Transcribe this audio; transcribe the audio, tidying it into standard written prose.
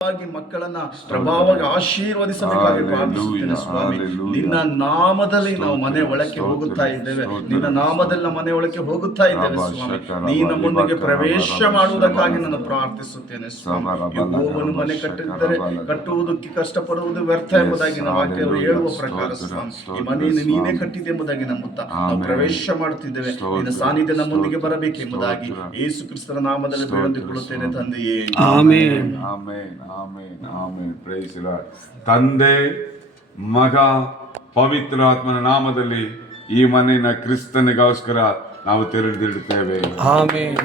ಮಕ್ಕಳನ್ನ ಪ್ರಭಾವವಾಗಿ ಆಶೀರ್ವದಿಸಬೇಕಾಗಿ ಪ್ರಾರ್ಥಿಸುತ್ತೇನೆ ಸ್ವಾಮಿ. ನಿನ್ನ ನಾಮದಲ್ಲಿ ನಾವು ಮನೆ ಒಳಕ್ಕೆ ಹೋಗುತ್ತಾ ಇದ್ದೇವೆ, ನಿನ್ನ ನಾಮದಲ್ಲಿ ಮನೆ ಒಳಕ್ಕೆ ಹೋಗುತ್ತಾ ಇದ್ದೇವೆ ಸ್ವಾಮಿ. ನೀ ನಮ್ಮೊಂದಿಗೆ ಪ್ರವೇಶ ಮಾಡುವುದಕ್ಕಾಗಿ ನಾನು ಪ್ರಾರ್ಥಿಸುತ್ತೇನೆ ಸ್ವಾಮಿ. ಯೆಹೋವನು ಮನೆ ಕಟ್ಟಿದ್ದರೆ ಕಟ್ಟುವುದಕ್ಕೆ ಕಷ್ಟಪಡುವುದು ವ್ಯರ್ಥ ಎಂಬುದಾಗಿ ನಾವು ವಾಕ್ಯವು ಹೇಳುವ ಪ್ರಕಾರ ಸ್ವಾಮಿ, ಈ ಮನೆಯನ್ನು ನೀನೇ ಕಟ್ಟಿದೆ ಎಂಬುದಾಗಿ ನಂಬುತ್ತಾ ನಾವು ಪ್ರವೇಶ ಮಾಡುತ್ತಿದ್ದೇವೆ. ನಿನ್ನ ಸಾನ್ನಿಧ್ಯ ನಮ್ಮೊಂದಿಗೆ ಬರಬೇಕೆಂಬುದಾಗಿ ಯೇಸು ಕ್ರಿಸ್ತನ ನಾಮದಲ್ಲಿ ಬೇಡಿಕೊಳ್ಳುತ್ತೇನೆ ತಂದೆಯೇ, amen. Amen, amen, amen. Praise the Lord. ತಂದೆ, ಮಗ, ಪವಿತ್ರಾತ್ಮನ ನಾಮದಲ್ಲಿ ಈ ಮನೆಯ ಕ್ರಿಸ್ತನಿಗೋಸ್ಕರ ನಾವು ತೆರೆದಿಡುತ್ತೇವೆ. ಆಮೆನ್.